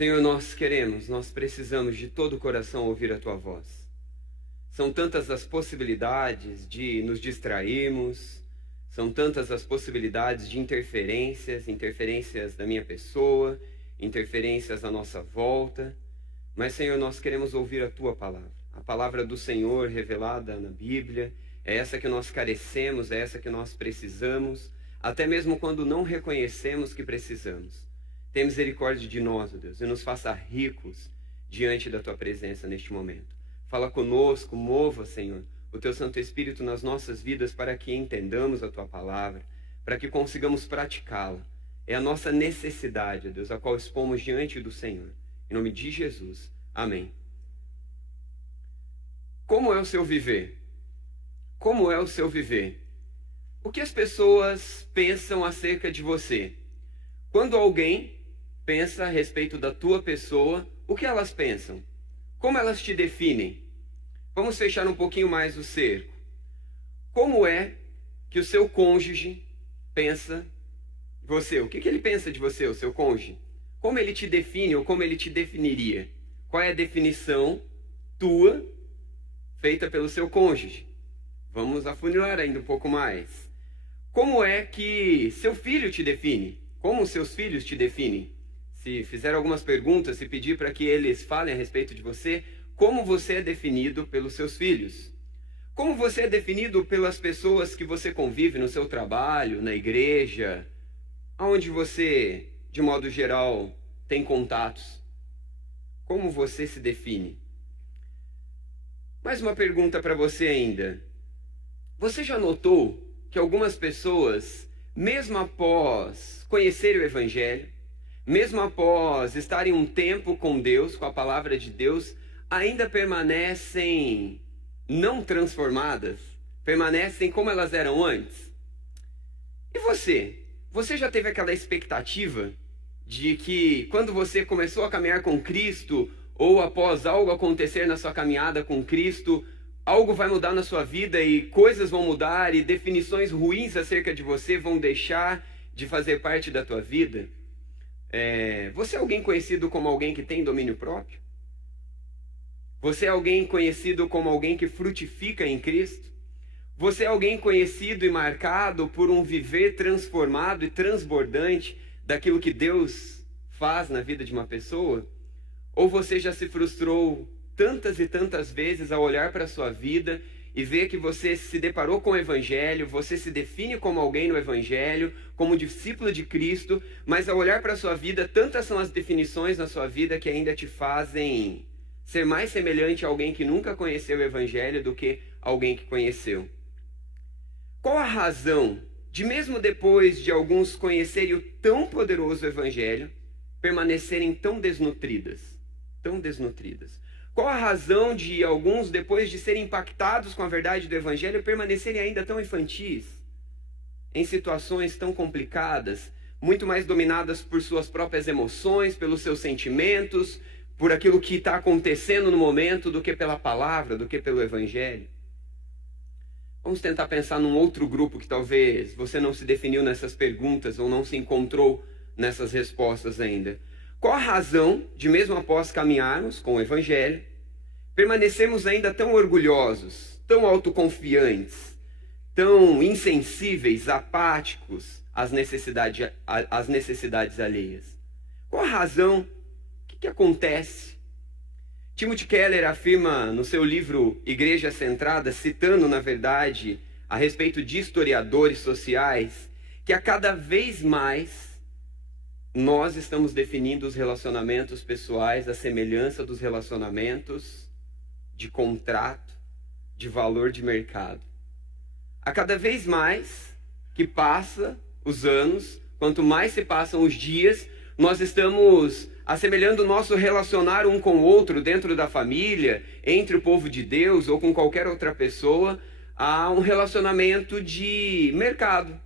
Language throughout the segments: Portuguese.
Senhor, nós precisamos de todo o coração ouvir a Tua voz. São tantas as possibilidades de nos distrairmos, são tantas as possibilidades de interferências da minha pessoa, interferências à nossa volta. Mas, Senhor, nós queremos ouvir a Tua palavra. A palavra do Senhor revelada na Bíblia, é essa que nós carecemos, é essa que nós precisamos, até mesmo quando não reconhecemos que precisamos. Tenha misericórdia de nós, ó Deus, e nos faça ricos diante da Tua presença neste momento. Fala conosco, mova, Senhor, o Teu Santo Espírito nas nossas vidas para que entendamos a Tua palavra, para que consigamos praticá-la. É a nossa necessidade, ó Deus, a qual expomos diante do Senhor. Em nome de Jesus. Amém. Como é o seu viver? Como é o seu viver? O que as pessoas pensam acerca de você? Quando alguém pensa a respeito da tua pessoa, o que elas pensam? Como elas te definem? Vamos fechar um pouquinho mais o cerco. Como é que o seu cônjuge pensa de você? O que ele pensa de você, o seu cônjuge? Como ele te define ou como ele te definiria? Qual é a definição tua feita pelo seu cônjuge? Vamos afunilar ainda um pouco mais. Como é que seu filho te define? Como os seus filhos te definem? Se fizer algumas perguntas, se pedir para que eles falem a respeito de você, como você é definido pelos seus filhos? Como você é definido pelas pessoas que você convive no seu trabalho, na igreja, aonde você, de modo geral, tem contatos? Como você se define? Mais uma pergunta para você ainda. Você já notou que algumas pessoas, mesmo após conhecerem o Evangelho, mesmo após estarem um tempo com Deus, com a palavra de Deus, ainda permanecem não transformadas? Permanecem como elas eram antes? E você? Você já teve aquela expectativa de que quando você começou a caminhar com Cristo, ou após algo acontecer na sua caminhada com Cristo, algo vai mudar na sua vida e coisas vão mudar e definições ruins acerca de você vão deixar de fazer parte da tua vida? Você é alguém conhecido como alguém que tem domínio próprio? Você é alguém conhecido como alguém que frutifica em Cristo? Você é alguém conhecido e marcado por um viver transformado e transbordante daquilo que Deus faz na vida de uma pessoa? Ou você já se frustrou tantas e tantas vezes ao olhar para a sua vida e ver que você se deparou com o Evangelho, você se define como alguém no Evangelho, como discípulo de Cristo, mas ao olhar para a sua vida, tantas são as definições na sua vida que ainda te fazem ser mais semelhante a alguém que nunca conheceu o Evangelho do que alguém que conheceu. Qual a razão de, mesmo depois de alguns conhecerem o tão poderoso Evangelho, permanecerem tão desnutridas? Tão desnutridas. Qual a razão de alguns, depois de serem impactados com a verdade do Evangelho, permanecerem ainda tão infantis, em situações tão complicadas, muito mais dominadas por suas próprias emoções, pelos seus sentimentos, por aquilo que está acontecendo no momento, do que pela palavra, do que pelo Evangelho? Vamos tentar pensar num outro grupo que talvez você não se definiu nessas perguntas ou não se encontrou nessas respostas ainda. Qual a razão de, mesmo após caminharmos com o Evangelho, permanecermos ainda tão orgulhosos, tão autoconfiantes, tão insensíveis, apáticos às necessidades alheias? Qual a razão? O que acontece? Timothy Keller afirma no seu livro Igreja Centrada, citando, na verdade, a respeito de historiadores sociais, que a cada vez mais nós estamos definindo os relacionamentos pessoais à semelhança dos relacionamentos de contrato, de valor de mercado. A cada vez mais que passa os anos, quanto mais se passam os dias, nós estamos assemelhando o nosso relacionar um com o outro dentro da família, entre o povo de Deus ou com qualquer outra pessoa, a um relacionamento de mercado.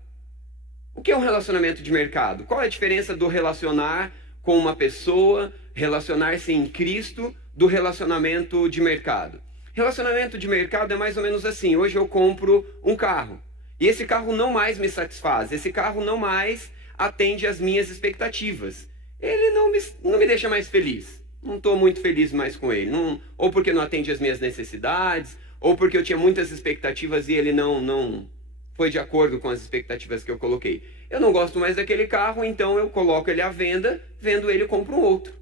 O que é um relacionamento de mercado? Qual é a diferença do relacionar com uma pessoa, relacionar-se em Cristo, do relacionamento de mercado? Relacionamento de mercado é mais ou menos assim: hoje eu compro um carro, e esse carro não mais me satisfaz, esse carro não mais atende às minhas expectativas. ele não me deixa mais feliz. Não estou muito feliz mais com ele. Ou porque não atende às minhas necessidades, ou porque eu tinha muitas expectativas e ele não foi de acordo com as expectativas que eu coloquei. Eu não gosto mais daquele carro, então eu coloco ele à venda, vendo ele, compro um outro.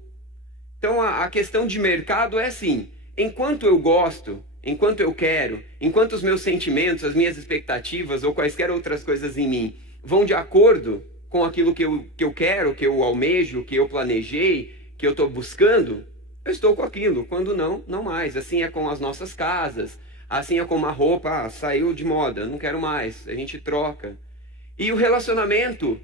Então a questão de mercado é assim: enquanto eu gosto, enquanto eu quero, enquanto os meus sentimentos, as minhas expectativas ou quaisquer outras coisas em mim vão de acordo com aquilo que eu quero, que eu almejo, que eu planejei, que eu estou buscando, eu estou com aquilo. Quando não, não mais. Assim é com as nossas casas, assim é com uma roupa, saiu de moda, não quero mais, a gente troca. E o relacionamento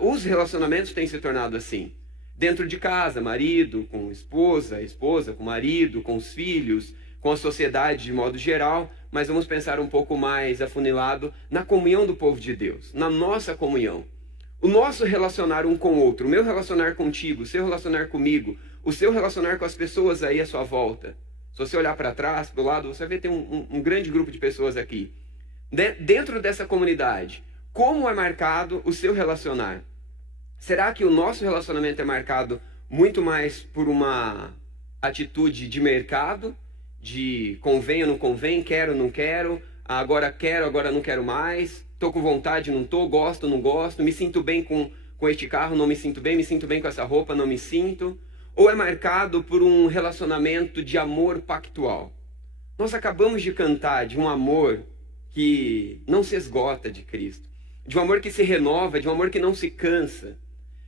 os relacionamentos têm se tornado assim. Dentro de casa, marido com esposa, esposa com marido, com os filhos, com a sociedade de modo geral, mas vamos pensar um pouco mais afunilado na comunhão do povo de Deus, na nossa comunhão. O nosso relacionar um com o outro, o meu relacionar contigo, o seu relacionar comigo, o seu relacionar com as pessoas aí à sua volta. Se você olhar para trás, para o lado, você vai ter um grande grupo de pessoas aqui. Dentro dessa comunidade, como é marcado o seu relacionar? Será que o nosso relacionamento é marcado muito mais por uma atitude de mercado, de convém ou não convém, quero ou não quero, agora não quero mais, estou com vontade, não estou, gosto, não gosto, me sinto bem com este carro, não me sinto bem com essa roupa, não me sinto? Ou é marcado por um relacionamento de amor pactual? Nós acabamos de cantar de um amor que não se esgota de Cristo, de um amor que se renova, de um amor que não se cansa.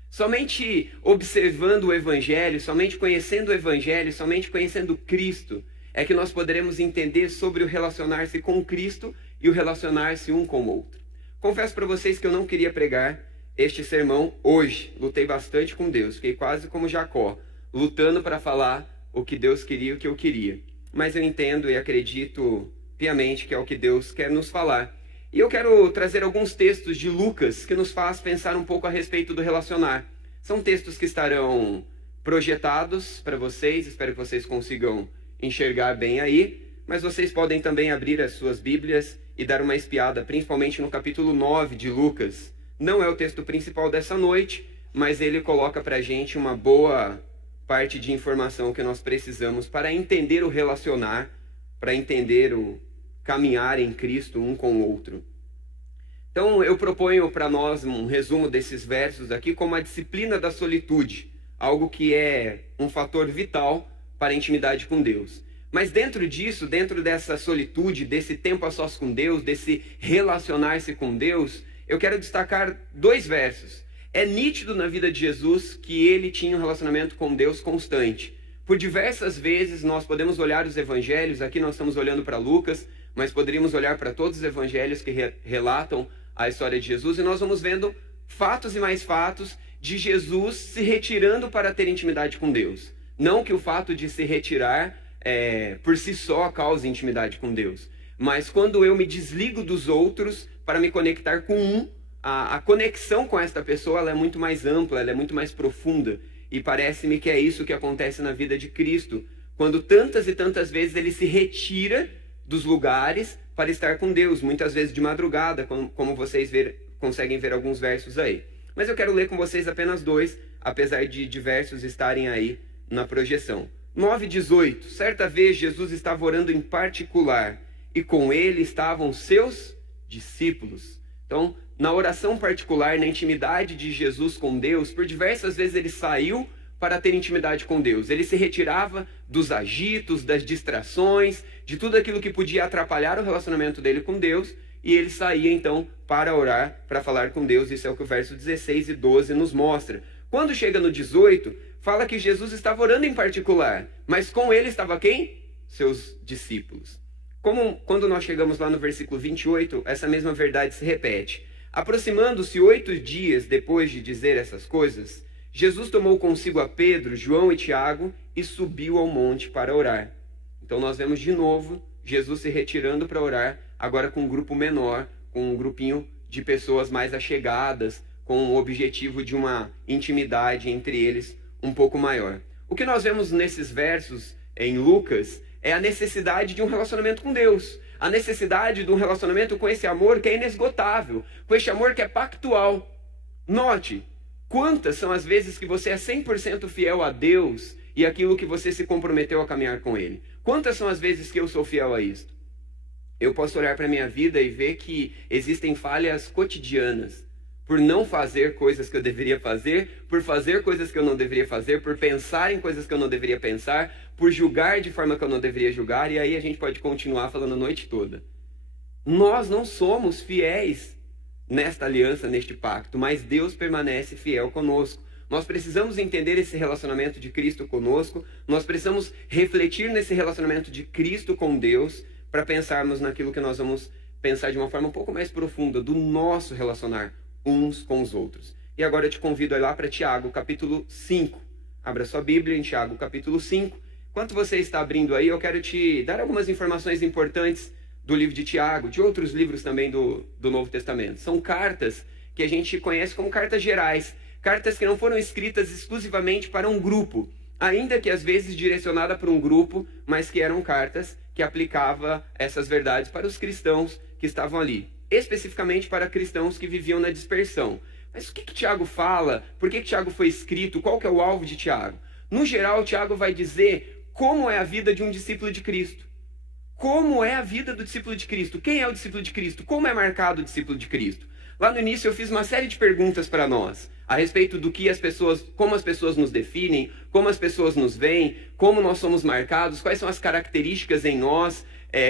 Somente observando o Evangelho, somente conhecendo o Evangelho, somente conhecendo Cristo, é que nós poderemos entender sobre o relacionar-se com Cristo e o relacionar-se um com o outro. Confesso para vocês que eu não queria pregar este sermão hoje. Lutei bastante com Deus, fiquei quase como Jacó, lutando para falar o que Deus queria e o que eu queria. Mas eu entendo e acredito piamente que é o que Deus quer nos falar. E eu quero trazer alguns textos de Lucas que nos faz pensar um pouco a respeito do relacionar. São textos que estarão projetados para vocês, espero que vocês consigam enxergar bem aí, mas vocês podem também abrir as suas Bíblias e dar uma espiada, principalmente no capítulo 9 de Lucas. Não é o texto principal dessa noite, mas ele coloca para a gente uma boa parte de informação que nós precisamos para entender o relacionar, para entender o caminhar em Cristo um com o outro. Então eu proponho para nós um resumo desses versos aqui como a disciplina da solitude, algo que é um fator vital para a intimidade com Deus. Mas dentro disso, dentro dessa solitude, desse tempo a sós com Deus, desse relacionar-se com Deus, eu quero destacar 2 versos. É nítido na vida de Jesus que ele tinha um relacionamento com Deus constante. Por diversas vezes nós podemos olhar os evangelhos, aqui nós estamos olhando para Lucas, mas poderíamos olhar para todos os evangelhos que relatam a história de Jesus, e nós vamos vendo fatos e mais fatos de Jesus se retirando para ter intimidade com Deus. Não que o fato de se retirar por si só cause intimidade com Deus, mas quando eu me desligo dos outros para me conectar com a conexão com esta pessoa ela é muito mais ampla, ela é muito mais profunda, e parece-me que é isso que acontece na vida de Cristo, quando tantas e tantas vezes ele se retira dos lugares para estar com Deus, muitas vezes de madrugada, como vocês conseguem ver alguns versos aí. Mas eu quero ler com vocês apenas 2, apesar de diversos estarem aí na projeção. 9:18. Certa vez Jesus estava orando em particular, e com ele estavam seus discípulos. Então, na oração particular, na intimidade de Jesus com Deus, por diversas vezes ele saiu para ter intimidade com Deus. Ele se retirava dos agitos, das distrações, de tudo aquilo que podia atrapalhar o relacionamento dele com Deus, e ele saía então para orar, para falar com Deus. Isso é o que o verso 16 e 12 nos mostra. Quando chega no 18, fala que Jesus estava orando em particular, mas com ele estava quem? Seus discípulos. Como quando nós chegamos lá no versículo 28, essa mesma verdade se repete. Aproximando-se 8 dias depois de dizer essas coisas, Jesus tomou consigo a Pedro, João e Tiago e subiu ao monte para orar. Então nós vemos de novo Jesus se retirando para orar, agora com um grupo menor, com um grupinho de pessoas mais achegadas, com o objetivo de uma intimidade entre eles um pouco maior. O que nós vemos nesses versos em Lucas é a necessidade de um relacionamento com Deus, a necessidade de um relacionamento com esse amor que é inesgotável, com esse amor que é pactual. Note, Quantas são as vezes que você é 100% fiel a Deus e aquilo que você se comprometeu a caminhar com Ele? Quantas são as vezes que eu sou fiel a isto? Eu posso olhar para a minha vida e ver que existem falhas cotidianas, por não fazer coisas que eu deveria fazer, por fazer coisas que eu não deveria fazer, por pensar em coisas que eu não deveria pensar, por julgar de forma que eu não deveria julgar, e aí a gente pode continuar falando a noite toda. Nós não somos fiéis nesta aliança, neste pacto, mas Deus permanece fiel conosco. Nós precisamos entender esse relacionamento de Cristo conosco, nós precisamos refletir nesse relacionamento de Cristo com Deus, para pensarmos naquilo que nós vamos pensar de uma forma um pouco mais profunda, do nosso relacionar uns com os outros. E agora eu te convido a ir lá para Tiago, capítulo 5. Abra sua Bíblia em Tiago, capítulo 5. Enquanto você está abrindo aí, eu quero te dar algumas informações importantes do livro de Tiago, de outros livros também do Novo Testamento. São cartas que a gente conhece como cartas gerais, cartas que não foram escritas exclusivamente para um grupo, ainda que às vezes direcionada para um grupo, mas que eram cartas que aplicava essas verdades para os cristãos que estavam ali, especificamente para cristãos que viviam na dispersão. Mas o que Tiago fala? Por que Tiago foi escrito? Qual que é o alvo de Tiago? No geral, Tiago vai dizer como é a vida de um discípulo de Cristo. Como é a vida do discípulo de Cristo? Quem é o discípulo de Cristo? Como é marcado o discípulo de Cristo? Lá no início eu fiz uma série de perguntas para nós, a respeito do que como as pessoas nos definem, como as pessoas nos veem, como nós somos marcados, quais são as características em nós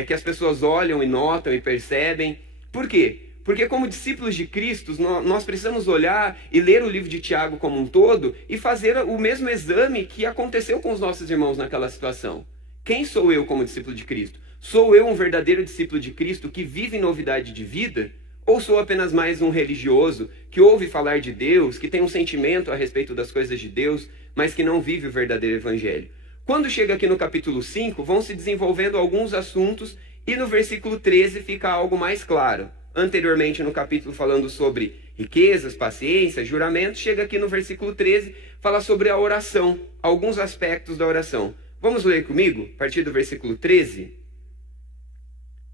que as pessoas olham e notam e percebem. Por quê? Porque como discípulos de Cristo, nós precisamos olhar e ler o livro de Tiago como um todo e fazer o mesmo exame que aconteceu com os nossos irmãos naquela situação. Quem sou eu como discípulo de Cristo? Sou eu um verdadeiro discípulo de Cristo que vive em novidade de vida? Ou sou apenas mais um religioso que ouve falar de Deus, que tem um sentimento a respeito das coisas de Deus, mas que não vive o verdadeiro evangelho? Quando chega aqui no capítulo 5, vão se desenvolvendo alguns assuntos e no versículo 13 fica algo mais claro. Anteriormente no capítulo falando sobre riquezas, paciência, juramentos, chega aqui no versículo 13, fala sobre a oração, alguns aspectos da oração. Vamos ler comigo, a partir do versículo 13?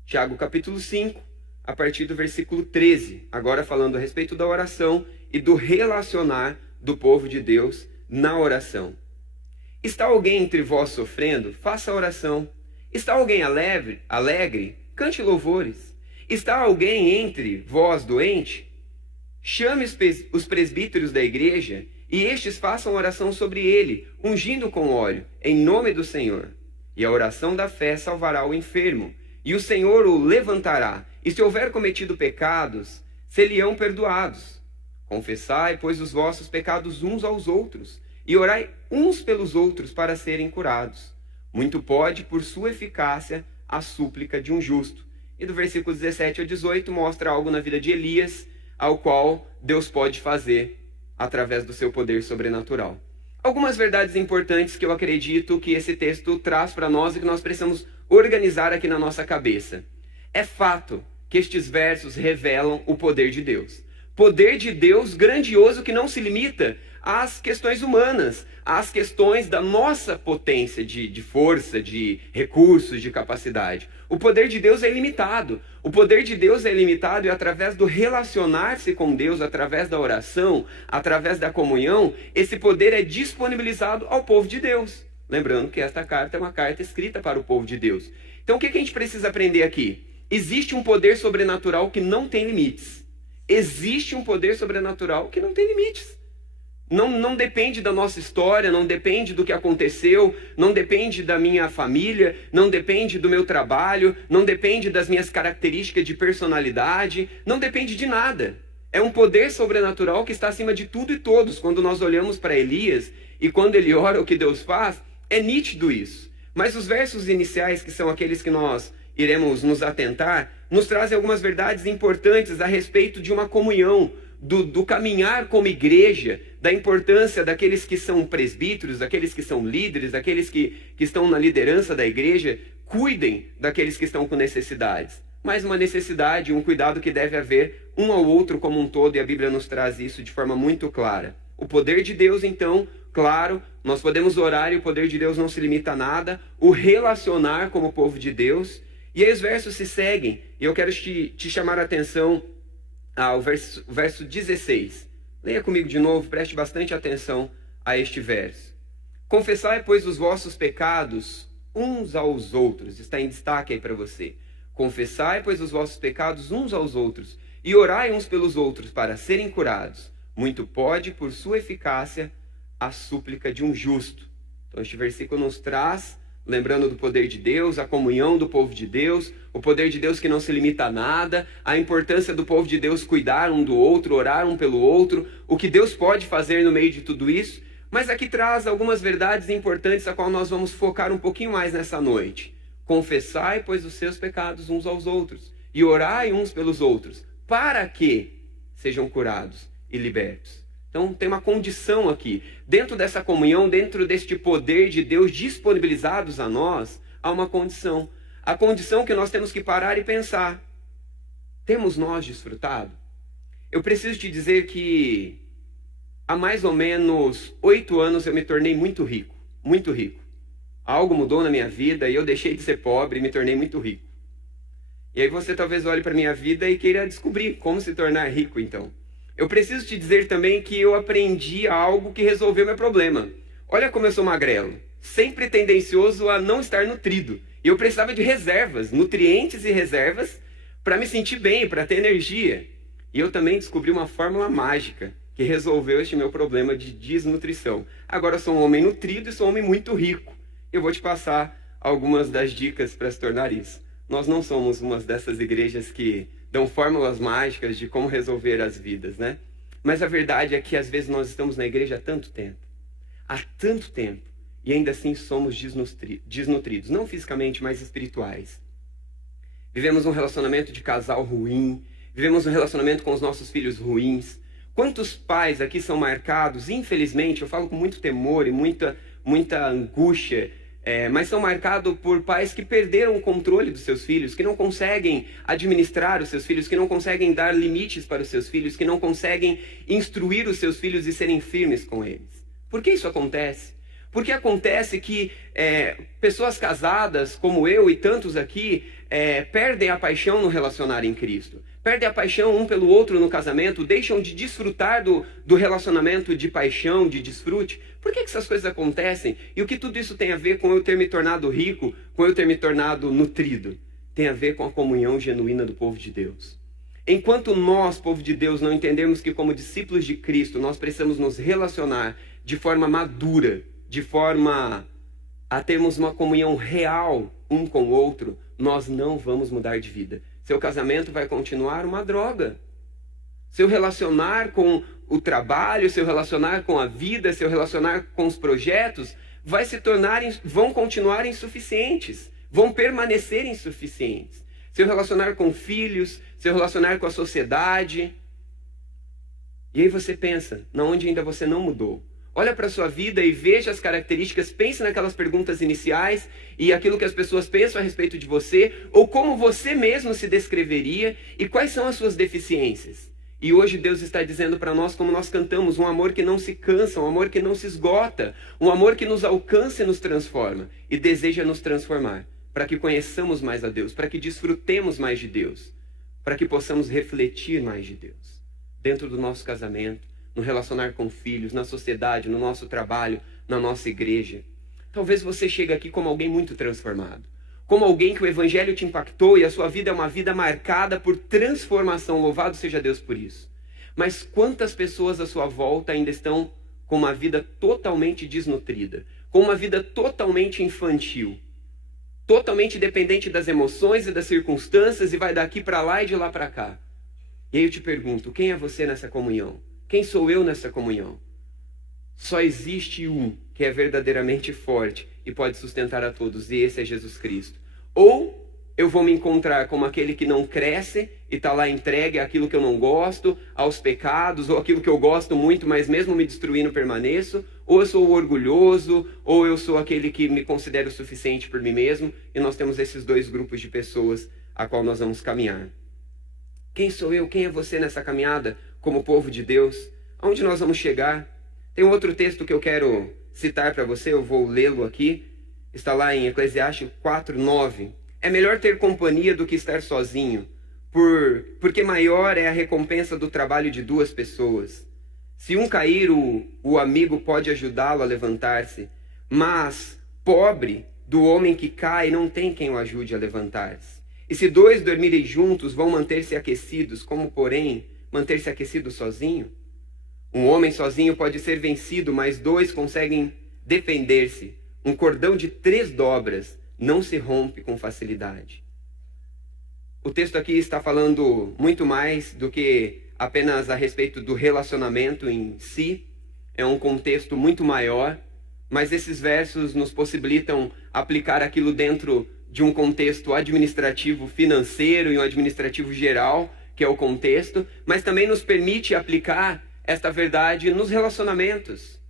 Tiago capítulo 5. A partir do versículo 13, agora falando a respeito da oração e do relacionar do povo de Deus na oração. Está alguém entre vós sofrendo? Faça oração. Está alguém alegre? Cante louvores. Está alguém entre vós doente? Chame os presbíteros da igreja e estes façam oração sobre ele, ungindo com óleo, em nome do Senhor. E a oração da fé salvará o enfermo, e o Senhor o levantará. E se houver cometido pecados, se-lhe-ão perdoados. Confessai, pois, os vossos pecados uns aos outros, e orai uns pelos outros para serem curados. Muito pode, por sua eficácia, a súplica de um justo. E do versículo 17 ao 18 mostra algo na vida de Elias, ao qual Deus pode fazer através do seu poder sobrenatural. Algumas verdades importantes que eu acredito que esse texto traz para nós e que nós precisamos organizar aqui na nossa cabeça. É fato que estes versos revelam o poder de Deus. Poder de Deus grandioso que não se limita às questões humanas, às questões da nossa potência de força, de recursos, de capacidade. O poder de Deus é ilimitado. O poder de Deus é ilimitado e através do relacionar-se com Deus, através da oração, através da comunhão, esse poder é disponibilizado ao povo de Deus. Lembrando que esta carta é uma carta escrita para o povo de Deus. Então o que a gente precisa aprender aqui? Existe um poder sobrenatural que não tem limites. Existe um poder sobrenatural que não tem limites. Não depende da nossa história, não depende do que aconteceu, não depende da minha família, não depende do meu trabalho, não depende das minhas características de personalidade, não depende de nada. É um poder sobrenatural que está acima de tudo e todos. Quando nós olhamos para Elias e quando ele ora o que Deus faz, é nítido isso. Mas os versos iniciais, que são aqueles que nós iremos nos atentar, nos trazem algumas verdades importantes a respeito de uma comunhão, do caminhar como igreja, da importância daqueles que são presbíteros, daqueles que são líderes, daqueles que estão na liderança da igreja, cuidem daqueles que estão com necessidades. Mas uma necessidade, um cuidado que deve haver um ao outro como um todo, e a Bíblia nos traz isso de forma muito clara. O poder de Deus, então, claro, nós podemos orar e o poder de Deus não se limita a nada, o relacionar como povo de Deus. E aí os versos se seguem, e eu quero te chamar a atenção ao verso 16. Leia comigo de novo, preste bastante atenção a este verso. Confessai, pois, os vossos pecados uns aos outros. Está em destaque aí para você. Confessai, pois, os vossos pecados uns aos outros, e orai uns pelos outros para serem curados. Muito pode, por sua eficácia, a súplica de um justo. Então este versículo nos traz, lembrando do poder de Deus, a comunhão do povo de Deus, o poder de Deus que não se limita a nada, a importância do povo de Deus cuidar um do outro, orar um pelo outro, o que Deus pode fazer no meio de tudo isso. Mas aqui traz algumas verdades importantes a qual nós vamos focar um pouquinho mais nessa noite. Confessai, pois, os seus pecados uns aos outros, e orai uns pelos outros, para que sejam curados e libertos. Então tem uma condição aqui. Dentro dessa comunhão, dentro deste poder de Deus disponibilizados a nós, há uma condição. A condição que nós temos que parar e pensar. Temos nós desfrutado? Eu preciso te dizer que há mais ou menos 8 anos eu me tornei muito rico. Muito rico. Algo mudou na minha vida e eu deixei de ser pobre e me tornei muito rico. E aí você talvez olhe para a minha vida e queira descobrir como se tornar rico então. Eu preciso te dizer também que eu aprendi algo que resolveu meu problema. Olha como eu sou magrelo, sempre tendencioso a não estar nutrido. E eu precisava de reservas, nutrientes e reservas, para me sentir bem, para ter energia. E eu também descobri uma fórmula mágica que resolveu este meu problema de desnutrição. Agora eu sou um homem nutrido e sou um homem muito rico. Eu vou te passar algumas das dicas para se tornar isso. Nós não somos uma dessas igrejas que dão fórmulas mágicas de como resolver as vidas, né? Mas a verdade é que às vezes nós estamos na igreja há tanto tempo, e ainda assim somos desnutridos, não fisicamente, mas espirituais. Vivemos um relacionamento de casal ruim, vivemos um relacionamento com os nossos filhos ruins. Quantos pais aqui são marcados, infelizmente, eu falo com muito temor e muita angústia, mas são marcados por pais que perderam o controle dos seus filhos, que não conseguem administrar os seus filhos, que não conseguem dar limites para os seus filhos, que não conseguem instruir os seus filhos e serem firmes com eles. Por que isso acontece? Porque acontece que pessoas casadas, como eu e tantos aqui, perdem a paixão no relacionar em Cristo. Perdem a paixão um pelo outro no casamento, deixam de desfrutar do relacionamento de paixão, de desfrute. Por que essas coisas acontecem? E o que tudo isso tem a ver com eu ter me tornado rico, com eu ter me tornado nutrido? Tem a ver com a comunhão genuína do povo de Deus. Enquanto nós, povo de Deus, não entendemos que como discípulos de Cristo, nós precisamos nos relacionar de forma madura, de forma a termos uma comunhão real um com o outro, nós não vamos mudar de vida. Seu casamento vai continuar uma droga. Seu relacionar com o trabalho, seu relacionar com a vida, seu relacionar com os projetos, vão continuar insuficientes, vão permanecer insuficientes. Seu relacionar com filhos, seu relacionar com a sociedade. E aí você pensa, onde ainda você não mudou. Olha para a sua vida e veja as características, pense naquelas perguntas iniciais e aquilo que as pessoas pensam a respeito de você, ou como você mesmo se descreveria e quais são as suas deficiências. E hoje Deus está dizendo para nós, como nós cantamos, um amor que não se cansa, um amor que não se esgota, um amor que nos alcança e nos transforma e deseja nos transformar, para que conheçamos mais a Deus, para que desfrutemos mais de Deus, para que possamos refletir mais de Deus dentro do nosso casamento, no relacionar com filhos, na sociedade, no nosso trabalho, na nossa igreja. Talvez você chegue aqui como alguém muito transformado, como alguém que o evangelho te impactou e a sua vida é uma vida marcada por transformação. Louvado seja Deus por isso. Mas quantas pessoas à sua volta ainda estão com uma vida totalmente desnutrida, com uma vida totalmente infantil, totalmente dependente das emoções e das circunstâncias e vai daqui para lá e de lá para cá. E aí eu te pergunto, quem é você nessa comunhão? Quem sou eu nessa comunhão? Só existe um que é verdadeiramente forte e pode sustentar a todos, e esse é Jesus Cristo. Ou eu vou me encontrar como aquele que não cresce e está lá entregue àquilo que eu não gosto, aos pecados, ou aquilo que eu gosto muito, mas mesmo me destruindo permaneço, ou eu sou o orgulhoso, ou eu sou aquele que me considero suficiente por mim mesmo, e nós temos esses dois grupos de pessoas a qual nós vamos caminhar. Quem sou eu? Quem é você nessa caminhada como povo de Deus? Aonde nós vamos chegar? Tem um outro texto que eu quero citar para você, eu vou lê-lo aqui. Está lá em Eclesiastes 4:9. É melhor ter companhia do que estar sozinho, porque maior é a recompensa do trabalho de duas pessoas. Se um cair, o amigo pode ajudá-lo a levantar-se, mas pobre do homem que cai, não tem quem o ajude a levantar-se. E se dois dormirem juntos, vão manter-se aquecidos, como, porém, manter-se aquecido sozinho? Um homem sozinho pode ser vencido, mas dois conseguem defender-se. Um cordão de 3 dobras não se rompe com facilidade. O texto aqui está falando muito mais do que apenas a respeito do relacionamento em si. É um contexto muito maior, mas esses versos nos possibilitam aplicar aquilo dentro de um contexto administrativo financeiro e um administrativo geral, que é o contexto, mas também nos permite aplicar esta verdade nos relacionamentos.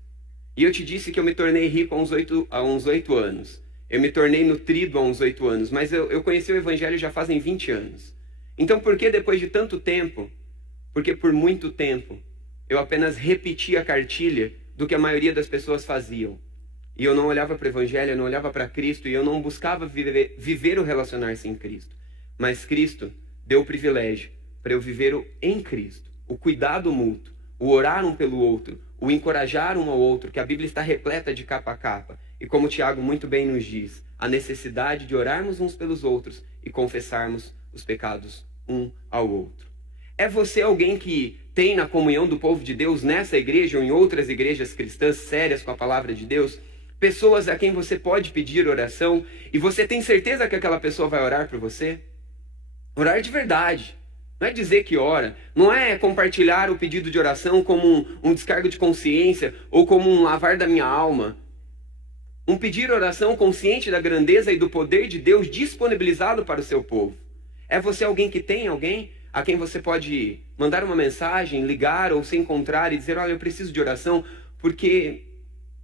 E eu te disse que eu me tornei rico há uns 8 anos. Eu me tornei nutrido há uns 8 anos, mas eu conheci o Evangelho já fazem 20 anos. Então por que depois de tanto tempo? Porque por muito tempo eu apenas repetia a cartilha do que a maioria das pessoas faziam. E eu não olhava para o Evangelho, eu não olhava para Cristo, e eu não buscava viver o relacionar-se em Cristo. Mas Cristo deu o privilégio para eu viver em Cristo. O cuidado mútuo, o orar um pelo outro, o encorajar um ao outro, que a Bíblia está repleta de capa a capa. E como o Tiago muito bem nos diz, a necessidade de orarmos uns pelos outros e confessarmos os pecados um ao outro. É você alguém que tem na comunhão do povo de Deus, nessa igreja ou em outras igrejas cristãs sérias com a palavra de Deus, pessoas a quem você pode pedir oração e você tem certeza que aquela pessoa vai orar por você? Orar de verdade. Não é dizer que ora, não é compartilhar o pedido de oração como um descargo de consciência ou como um lavar da minha alma. Um pedir oração consciente da grandeza e do poder de Deus disponibilizado para o seu povo. É você alguém que tem alguém a quem você pode mandar uma mensagem, ligar ou se encontrar e dizer, olha, eu preciso de oração porque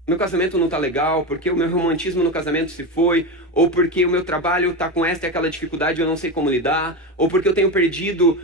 meu casamento não está legal, porque o meu romantismo no casamento se foi, ou porque o meu trabalho está com esta e aquela dificuldade e eu não sei como lidar, ou porque eu tenho perdido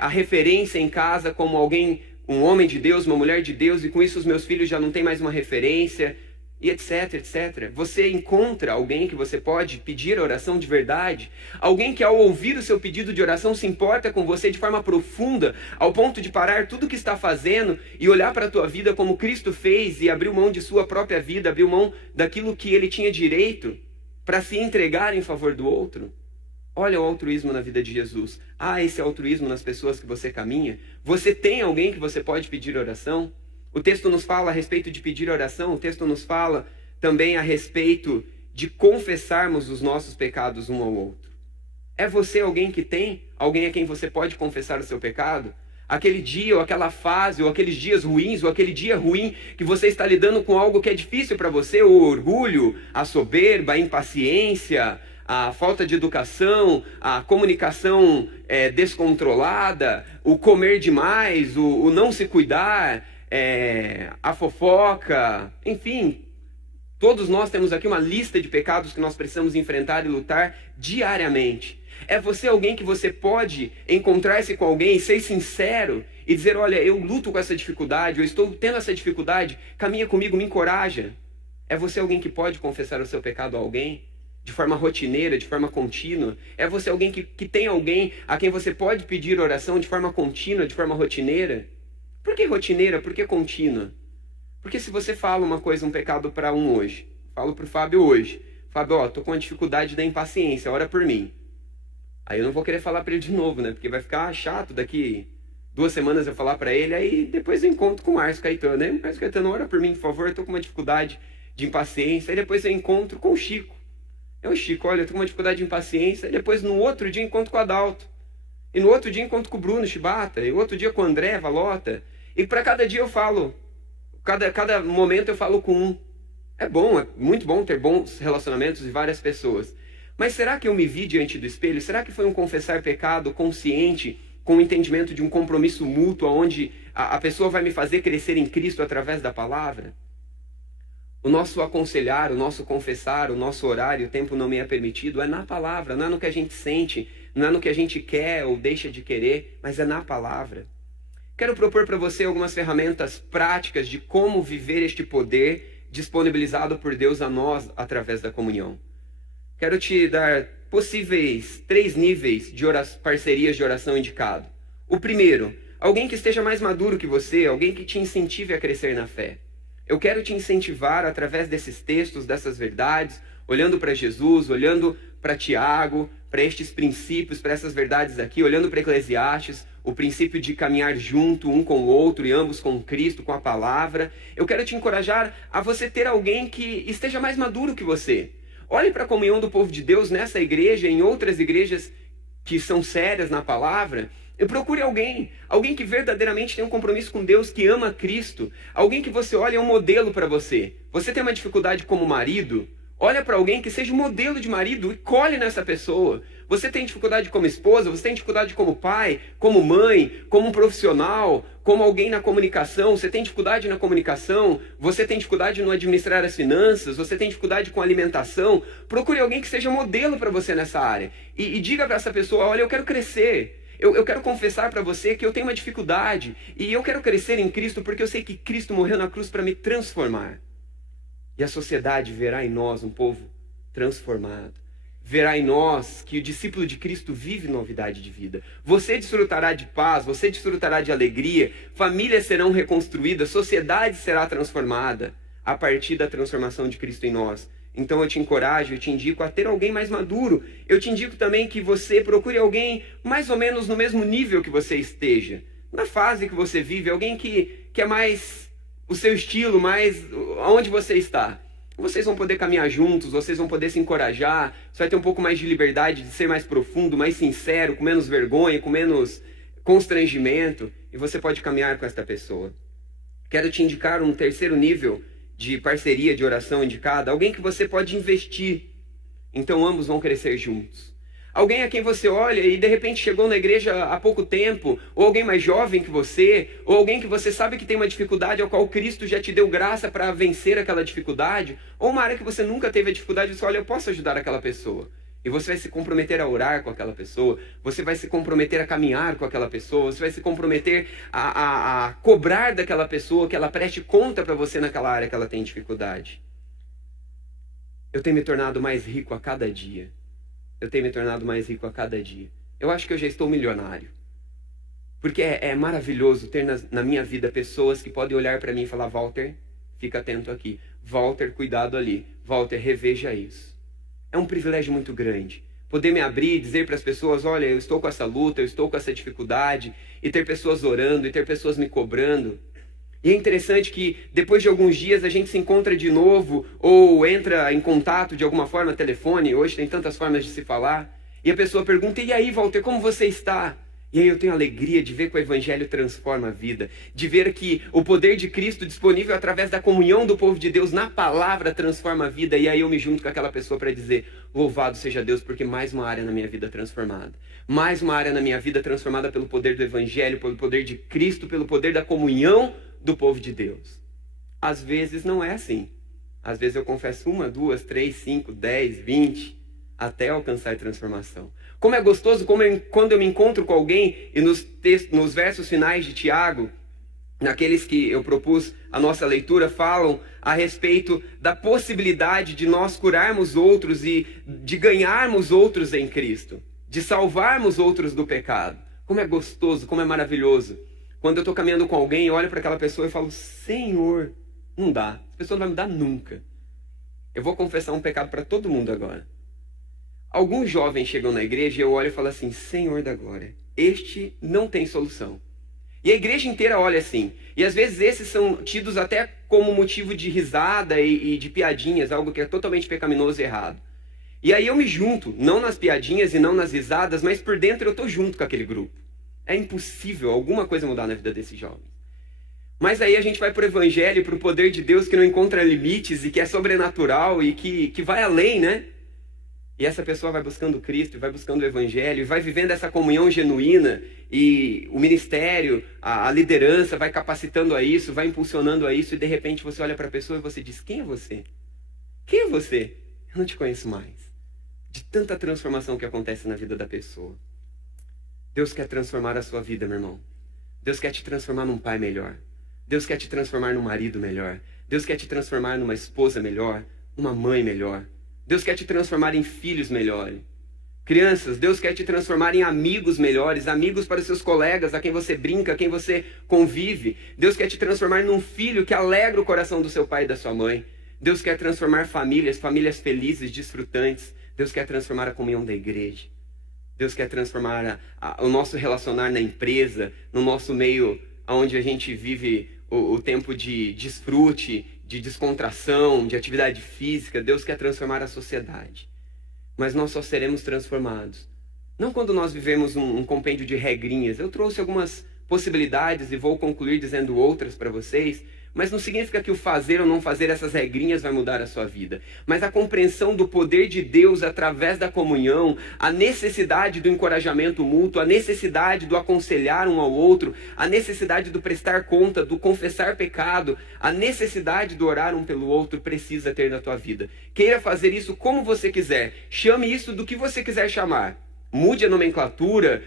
a referência em casa como alguém, um homem de Deus, uma mulher de Deus, e com isso os meus filhos já não têm mais uma referência, e etc, etc. Você encontra alguém que você pode pedir oração de verdade, alguém que ao ouvir o seu pedido de oração se importa com você de forma profunda, ao ponto de parar tudo o que está fazendo e olhar para a tua vida como Cristo fez e abriu mão de sua própria vida, abriu mão daquilo que ele tinha direito para se entregar em favor do outro. Olha o altruísmo na vida de Jesus. Esse altruísmo nas pessoas que você caminha. Você tem alguém que você pode pedir oração? O texto nos fala a respeito de pedir oração, o texto nos fala também a respeito de confessarmos os nossos pecados um ao outro. É você alguém que tem? Alguém a quem você pode confessar o seu pecado? Aquele dia, ou aquela fase, ou aqueles dias ruins, ou aquele dia ruim que você está lidando com algo que é difícil para você, o orgulho, a soberba, a impaciência, a falta de educação, a comunicação descontrolada, o comer demais, o não se cuidar, a fofoca, enfim, todos nós temos aqui uma lista de pecados que nós precisamos enfrentar e lutar diariamente. É você alguém que você pode encontrar-se com alguém e ser sincero e dizer, olha, eu luto com essa dificuldade, eu estou tendo essa dificuldade, caminha comigo, me encoraja. É você alguém que pode confessar o seu pecado a alguém de forma rotineira, de forma contínua. É você alguém que tem alguém a quem você pode pedir oração de forma contínua, de forma rotineira. Por que rotineira? Por que contínua? Porque se você fala uma coisa, um pecado para um hoje, falo para o Fábio hoje, Fábio, tô com a dificuldade da impaciência, ora por mim. Aí eu não vou querer falar para ele de novo, né? Porque vai ficar chato daqui 2 semanas eu falar para ele, aí depois eu encontro com o Márcio Caetano, né? Márcio Caetano, ora por mim, por favor, eu tô com uma dificuldade de impaciência. Aí depois eu encontro com o Chico. Chico, olha, eu tô com uma dificuldade de impaciência. Aí depois no outro dia eu encontro com o Adalto. E no outro dia eu encontro com o Bruno Chibata. E no outro dia com o André Valota. E para cada dia eu falo, cada momento eu falo com um. É bom, é muito bom ter bons relacionamentos de várias pessoas. Mas será que eu me vi diante do espelho? Será que foi um confessar pecado consciente, com o entendimento de um compromisso mútuo, onde a pessoa vai me fazer crescer em Cristo através da palavra? O nosso aconselhar, o nosso confessar, o nosso orar, e o tempo não me é permitido, é na palavra, não é no que a gente sente, não é no que a gente quer ou deixa de querer, mas é na palavra. Quero propor para você algumas ferramentas práticas de como viver este poder disponibilizado por Deus a nós através da comunhão. Quero te dar possíveis 3 níveis de parcerias de oração indicado. O primeiro, alguém que esteja mais maduro que você, alguém que te incentive a crescer na fé. Eu quero te incentivar através desses textos, dessas verdades, olhando para Jesus, olhando para Tiago, para estes princípios, para essas verdades aqui, olhando para Eclesiastes, o princípio de caminhar junto um com o outro e ambos com Cristo, com a palavra. Eu quero te encorajar a você ter alguém que esteja mais maduro que você. Olhe para a comunhão do povo de Deus nessa igreja, em outras igrejas que são sérias na palavra. Procure alguém que verdadeiramente tem um compromisso com Deus, que ama Cristo. Alguém que você olha é um modelo para você. Você tem uma dificuldade como marido? Olha para alguém que seja um modelo de marido e colhe nessa pessoa. Você tem dificuldade como esposa, você tem dificuldade como pai, como mãe, como um profissional, como alguém na comunicação, você tem dificuldade na comunicação, você tem dificuldade no administrar as finanças, você tem dificuldade com alimentação. Procure alguém que seja modelo para você nessa área. E diga para essa pessoa, olha, eu quero crescer. Eu quero confessar para você que eu tenho uma dificuldade e eu quero crescer em Cristo porque eu sei que Cristo morreu na cruz para me transformar. E a sociedade verá em nós um povo transformado. Verá em nós que o discípulo de Cristo vive novidade de vida. Você desfrutará de paz, você desfrutará de alegria, famílias serão reconstruídas, sociedade será transformada a partir da transformação de Cristo em nós. Então eu te encorajo, eu te indico a ter alguém mais maduro. Eu te indico também que você procure alguém mais ou menos no mesmo nível que você esteja. Na fase que você vive, alguém que é mais o seu estilo, mais aonde você está. Vocês vão poder caminhar juntos, vocês vão poder se encorajar, você vai ter um pouco mais de liberdade de ser mais profundo, mais sincero, com menos vergonha, com menos constrangimento, e você pode caminhar com esta pessoa. Quero te indicar um terceiro nível de parceria, de oração indicada, alguém que você pode investir. Então ambos vão crescer juntos. Alguém a quem você olha e de repente chegou na igreja há pouco tempo, ou alguém mais jovem que você, ou alguém que você sabe que tem uma dificuldade ao qual Cristo já te deu graça para vencer aquela dificuldade, ou uma área que você nunca teve a dificuldade, você olha, eu posso ajudar aquela pessoa. E você vai se comprometer a orar com aquela pessoa, você vai se comprometer a caminhar com aquela pessoa, você vai se comprometer a cobrar daquela pessoa que ela preste conta para você naquela área que ela tem dificuldade. Eu tenho me tornado mais rico a cada dia. Eu tenho me tornado mais rico a cada dia. Eu acho que eu já estou milionário. Porque é maravilhoso ter na minha vida pessoas que podem olhar para mim e falar, Walter, fica atento aqui. Walter, cuidado ali. Walter, reveja isso. É um privilégio muito grande. Poder me abrir e dizer para as pessoas, olha, eu estou com essa luta, eu estou com essa dificuldade. E ter pessoas orando, e ter pessoas me cobrando. E é interessante que depois de alguns dias a gente se encontra de novo ou entra em contato de alguma forma, telefone, hoje tem tantas formas de se falar, e a pessoa pergunta, e aí Walter, como você está? E aí eu tenho a alegria de ver que o Evangelho transforma a vida, de ver que o poder de Cristo disponível através da comunhão do povo de Deus na palavra transforma a vida, e aí eu me junto com aquela pessoa para dizer, louvado seja Deus, porque mais uma área na minha vida transformada. Mais uma área na minha vida transformada pelo poder do Evangelho, pelo poder de Cristo, pelo poder da comunhão do povo de Deus. Às vezes não é assim. Às vezes eu confesso 1, 2, 3, 5, 10, 20, até alcançar transformação. Como é gostoso quando eu me encontro com alguém e nos versos finais de Tiago, naqueles que eu propus a nossa leitura, falam a respeito da possibilidade de nós curarmos outros e de ganharmos outros em Cristo, de salvarmos outros do pecado. Como é gostoso, como é maravilhoso. Quando eu estou caminhando com alguém, eu olho para aquela pessoa e falo, Senhor, não dá. Essa pessoa não vai mudar nunca. Eu vou confessar um pecado para todo mundo agora. Alguns jovens chegam na igreja e eu olho e falo assim, Senhor da glória, este não tem solução. E a igreja inteira olha assim. E às vezes esses são tidos até como motivo de risada e de piadinhas, algo que é totalmente pecaminoso e errado. E aí eu me junto, não nas piadinhas e não nas risadas, mas por dentro eu estou junto com aquele grupo. É impossível alguma coisa mudar na vida desses jovens. Mas aí a gente vai para o Evangelho, para o poder de Deus que não encontra limites e que é sobrenatural e que vai além, né? E essa pessoa vai buscando Cristo, vai buscando o Evangelho, vai vivendo essa comunhão genuína e o ministério, a liderança vai capacitando a isso, vai impulsionando a isso e de repente você olha para a pessoa e você diz, quem é você? Quem é você? Eu não te conheço mais. De tanta transformação que acontece na vida da pessoa. Deus quer transformar a sua vida, meu irmão. Deus quer te transformar num pai melhor. Deus quer te transformar num marido melhor. Deus quer te transformar numa esposa melhor, numa mãe melhor. Deus quer te transformar em filhos melhores. Crianças, Deus quer te transformar em amigos melhores, amigos para os seus colegas, a quem você brinca, a quem você convive. Deus quer te transformar num filho que alegra o coração do seu pai e da sua mãe. Deus quer transformar famílias felizes, desfrutantes. Deus quer transformar a comunhão da igreja. Deus quer transformar o nosso relacionar na empresa, no nosso meio onde a gente vive o tempo de desfrute, de descontração, de atividade física. Deus quer transformar a sociedade. Mas nós só seremos transformados não quando nós vivemos um compêndio de regrinhas. Eu trouxe algumas possibilidades e vou concluir dizendo outras para vocês, mas não significa que o fazer ou não fazer essas regrinhas vai mudar a sua vida. Mas a compreensão do poder de Deus através da comunhão, a necessidade do encorajamento mútuo, a necessidade do aconselhar um ao outro, a necessidade do prestar conta, do confessar pecado, a necessidade do orar um pelo outro precisa ter na tua vida. Queira fazer isso como você quiser. Chame isso do que você quiser chamar. Mude a nomenclatura.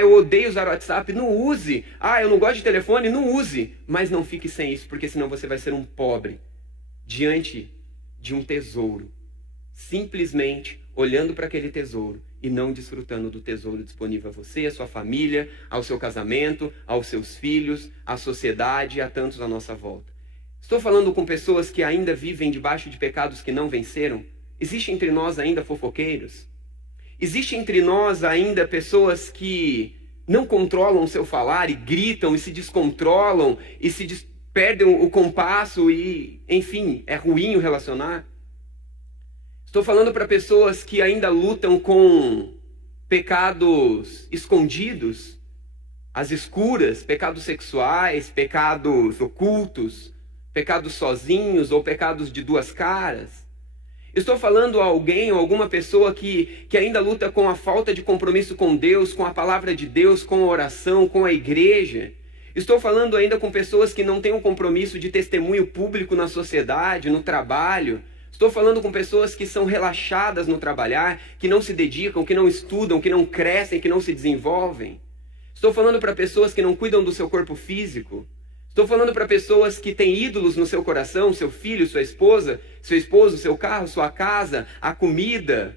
Eu odeio usar o WhatsApp, não use. Eu não gosto de telefone, não use. Mas não fique sem isso, porque senão você vai ser um pobre diante de um tesouro, simplesmente olhando para aquele tesouro e não desfrutando do tesouro disponível a você, a sua família, ao seu casamento, aos seus filhos, à sociedade e a tantos à nossa volta. Estou falando com pessoas que ainda vivem debaixo de pecados que não venceram? Existe entre nós ainda fofoqueiros? Existe entre nós ainda pessoas que não controlam o seu falar e gritam e se descontrolam e perdem o compasso e, enfim, é ruim o relacionar? Estou falando para pessoas que ainda lutam com pecados escondidos, às escuras, pecados sexuais, pecados ocultos, pecados sozinhos ou pecados de duas caras. Estou falando a alguém ou alguma pessoa que ainda luta com a falta de compromisso com Deus, com a palavra de Deus, com a oração, com a igreja. Estou falando ainda com pessoas que não têm um compromisso de testemunho público na sociedade, no trabalho. Estou falando com pessoas que são relaxadas no trabalhar, que não se dedicam, que não estudam, que não crescem, que não se desenvolvem. Estou falando para pessoas que não cuidam do seu corpo físico. Estou falando para pessoas que têm ídolos no seu coração, seu filho, sua esposa, seu esposo, seu carro, sua casa, a comida,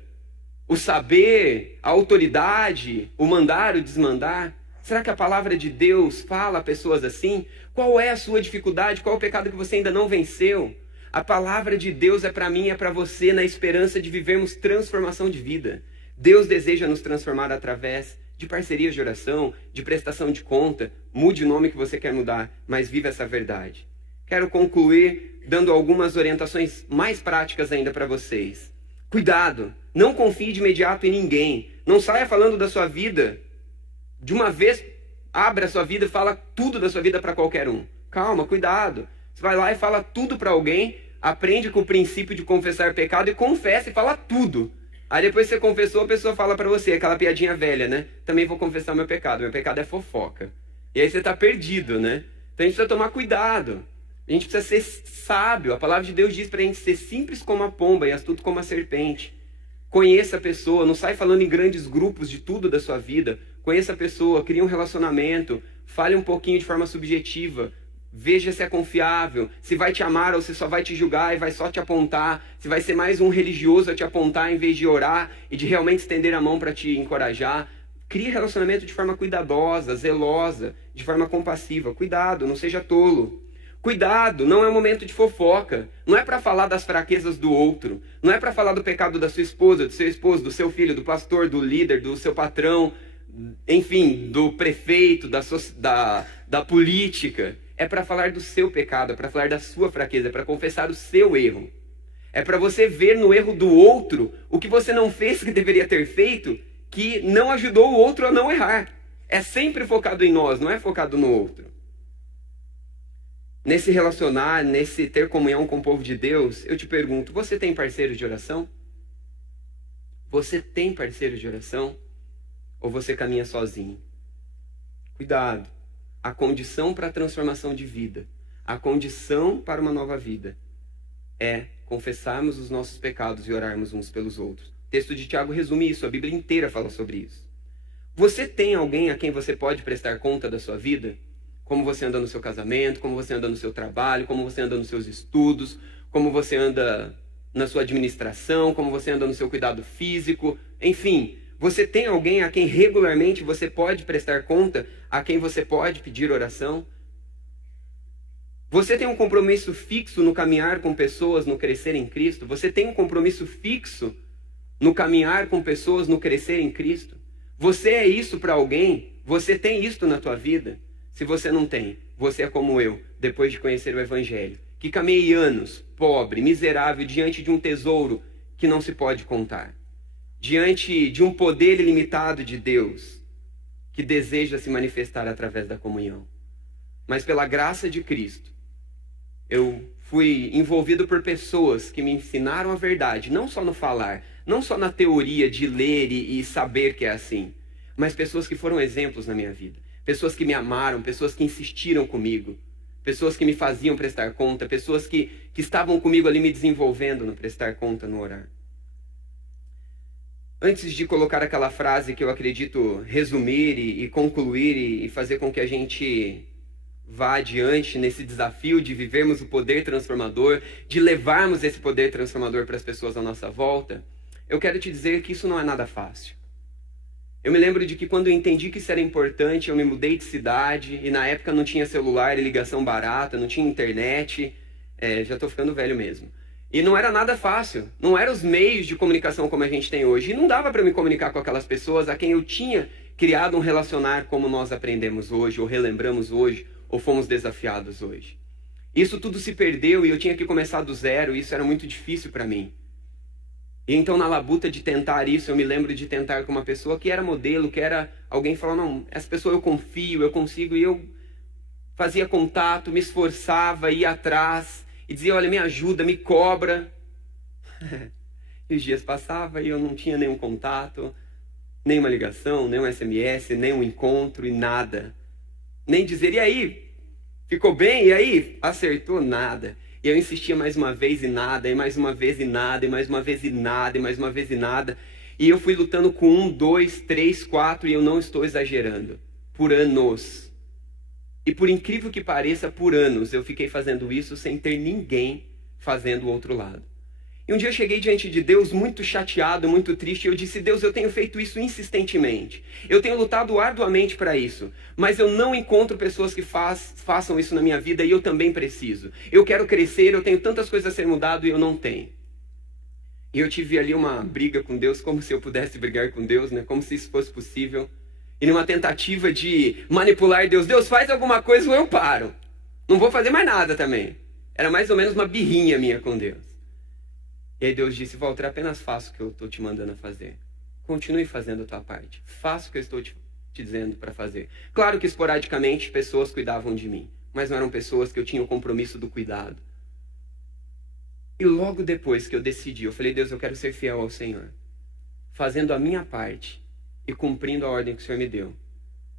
o saber, a autoridade, o mandar, o desmandar. Será que a palavra de Deus fala a pessoas assim? Qual é a sua dificuldade? Qual é o pecado que você ainda não venceu? A palavra de Deus é para mim, é para você, na esperança de vivermos transformação de vida. Deus deseja nos transformar através de parcerias de oração, de prestação de conta. Mude o nome que você quer mudar, mas viva essa verdade. Quero concluir dando algumas orientações mais práticas ainda para vocês. Cuidado, não confie de imediato em ninguém. Não saia falando da sua vida. De uma vez, abra a sua vida e fala tudo da sua vida para qualquer um. Calma, cuidado. Você vai lá e fala tudo para alguém, aprende com o princípio de confessar pecado e confessa e fala tudo. Aí depois que você confessou, a pessoa fala pra você, aquela piadinha velha, né? Também vou confessar meu pecado é fofoca. E aí você tá perdido, né? Então a gente precisa tomar cuidado. A gente precisa ser sábio. A palavra de Deus diz pra gente ser simples como a pomba e astuto como a serpente. Conheça a pessoa, não sai falando em grandes grupos de tudo da sua vida. Conheça a pessoa, crie um relacionamento, fale um pouquinho de forma subjetiva. Veja se é confiável, se vai te amar ou se só vai te julgar e vai só te apontar, se vai ser mais um religioso a te apontar em vez de orar e de realmente estender a mão para te encorajar. Crie relacionamento de forma cuidadosa, zelosa, de forma compassiva. Cuidado, não seja tolo. Cuidado, não é um momento de fofoca. Não é para falar das fraquezas do outro. Não é para falar do pecado da sua esposa, do seu esposo, do seu filho, do pastor, do líder, do seu patrão, enfim, do prefeito, da política. É para falar do seu pecado, é para falar da sua fraqueza, é para confessar o seu erro. É para você ver no erro do outro o que você não fez que deveria ter feito, que não ajudou o outro a não errar. É sempre focado em nós, não é focado no outro. Nesse relacionar, nesse ter comunhão com o povo de Deus, eu te pergunto, você tem parceiro de oração? Você tem parceiro de oração? Ou você caminha sozinho? Cuidado. A condição para a transformação de vida, a condição para uma nova vida é confessarmos os nossos pecados e orarmos uns pelos outros. O texto de Tiago resume isso, a Bíblia inteira fala sobre isso. Você tem alguém a quem você pode prestar conta da sua vida? Como você anda no seu casamento, como você anda no seu trabalho, como você anda nos seus estudos, como você anda na sua administração, como você anda no seu cuidado físico, enfim. Você tem alguém a quem regularmente você pode prestar conta, a quem você pode pedir oração? Você tem um compromisso fixo no caminhar com pessoas, no crescer em Cristo? Você tem um compromisso fixo no caminhar com pessoas, no crescer em Cristo? Você é isso para alguém? Você tem isso na tua vida? Se você não tem, você é como eu, depois de conhecer o Evangelho, que caminhei anos, pobre, miserável, diante de um tesouro que não se pode contar. Diante de um poder ilimitado de Deus, que deseja se manifestar através da comunhão. Mas pela graça de Cristo, eu fui envolvido por pessoas que me ensinaram a verdade, não só no falar, não só na teoria de ler e saber que é assim, mas pessoas que foram exemplos na minha vida. Pessoas que me amaram, pessoas que insistiram comigo, pessoas que me faziam prestar conta, pessoas que estavam comigo ali me desenvolvendo no prestar conta, no orar. Antes de colocar aquela frase que eu acredito resumir e concluir e fazer com que a gente vá adiante nesse desafio de vivermos o poder transformador, de levarmos esse poder transformador para as pessoas à nossa volta, eu quero te dizer que isso não é nada fácil. Eu me lembro de que quando eu entendi que isso era importante, eu me mudei de cidade e na época não tinha celular e ligação barata, não tinha internet, já estou ficando velho mesmo. E não era nada fácil, não eram os meios de comunicação como a gente tem hoje. E não dava para me comunicar com aquelas pessoas a quem eu tinha criado um relacionar como nós aprendemos hoje, ou relembramos hoje, ou fomos desafiados hoje. Isso tudo se perdeu e eu tinha que começar do zero, e isso era muito difícil para mim. E então na labuta de tentar isso, eu me lembro de tentar com uma pessoa que era modelo, que era alguém que falou, não, essa pessoa eu confio, eu consigo, e eu fazia contato, me esforçava, ia atrás, e dizia, olha, me ajuda, me cobra. E os dias passavam e eu não tinha nenhum contato, nenhuma ligação, nenhum SMS, nenhum encontro e nada. Nem dizer, e aí? Ficou bem? E aí? Acertou? Nada. E eu insistia mais uma vez e nada, e mais uma vez e nada, e mais uma vez e nada, e mais uma vez e nada. E eu fui lutando com 1, 2, 3, 4, e eu não estou exagerando, por anos. E por incrível que pareça, por anos eu fiquei fazendo isso sem ter ninguém fazendo o outro lado. E um dia eu cheguei diante de Deus muito chateado, muito triste, e eu disse, Deus, eu tenho feito isso insistentemente. Eu tenho lutado arduamente para isso, mas eu não encontro pessoas que façam isso na minha vida e eu também preciso. Eu quero crescer, eu tenho tantas coisas a ser mudado e eu não tenho. E eu tive ali uma briga com Deus, como se eu pudesse brigar com Deus, né? Como se isso fosse possível. E numa tentativa de manipular Deus, Deus faz alguma coisa ou eu paro. Não vou fazer mais nada também. Era mais ou menos uma birrinha minha com Deus. E aí Deus disse, Walter, apenas faça o que eu estou te mandando a fazer. Continue fazendo a tua parte. Faça o que eu estou te dizendo para fazer. Claro que esporadicamente pessoas cuidavam de mim, mas não eram pessoas que eu tinha o compromisso do cuidado. E logo depois que eu decidi, eu falei, Deus, eu quero ser fiel ao Senhor, fazendo a minha parte e cumprindo a ordem que o Senhor me deu.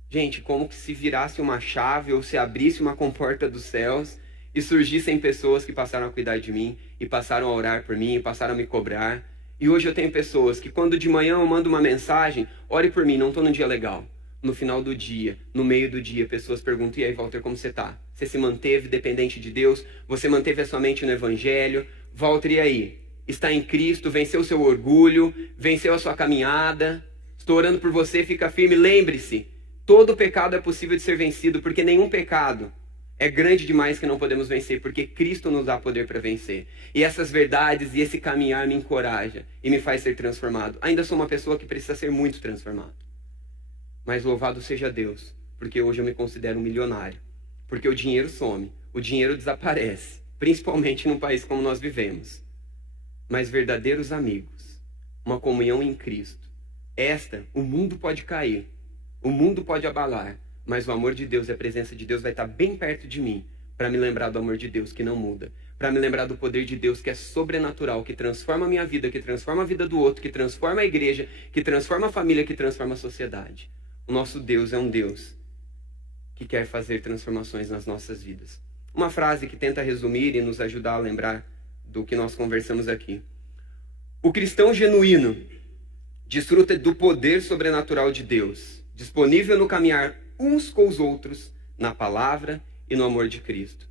Gente, como que se virasse uma chave ou se abrisse uma comporta dos céus e surgissem pessoas que passaram a cuidar de mim e passaram a orar por mim e passaram a me cobrar. E hoje eu tenho pessoas que quando de manhã eu mando uma mensagem, ore por mim, não estou num dia legal. No final do dia, no meio do dia, pessoas perguntam, e aí, Walter, como você está? Você se manteve dependente de Deus? Você manteve a sua mente no Evangelho? Walter, e aí? Está em Cristo? Venceu o seu orgulho? Venceu a sua caminhada? Estou orando por você, fica firme. Lembre-se, todo pecado é possível de ser vencido, porque nenhum pecado é grande demais que não podemos vencer, porque Cristo nos dá poder para vencer. E essas verdades e esse caminhar me encoraja e me faz ser transformado. Ainda sou uma pessoa que precisa ser muito transformada. Mas louvado seja Deus, porque hoje eu me considero um milionário. Porque o dinheiro some, o dinheiro desaparece, principalmente num país como nós vivemos. Mas verdadeiros amigos, uma comunhão em Cristo. O mundo pode cair, o mundo pode abalar, mas o amor de Deus e a presença de Deus vai estar bem perto de mim, para me lembrar do amor de Deus que não muda, para me lembrar do poder de Deus que é sobrenatural, que transforma a minha vida, que transforma a vida do outro, que transforma a igreja, que transforma a família, que transforma a sociedade. O nosso Deus é um Deus que quer fazer transformações nas nossas vidas. Uma frase que tenta resumir e nos ajudar a lembrar do que nós conversamos aqui. O cristão genuíno desfruta do poder sobrenatural de Deus, disponível no caminhar uns com os outros, na palavra e no amor de Cristo.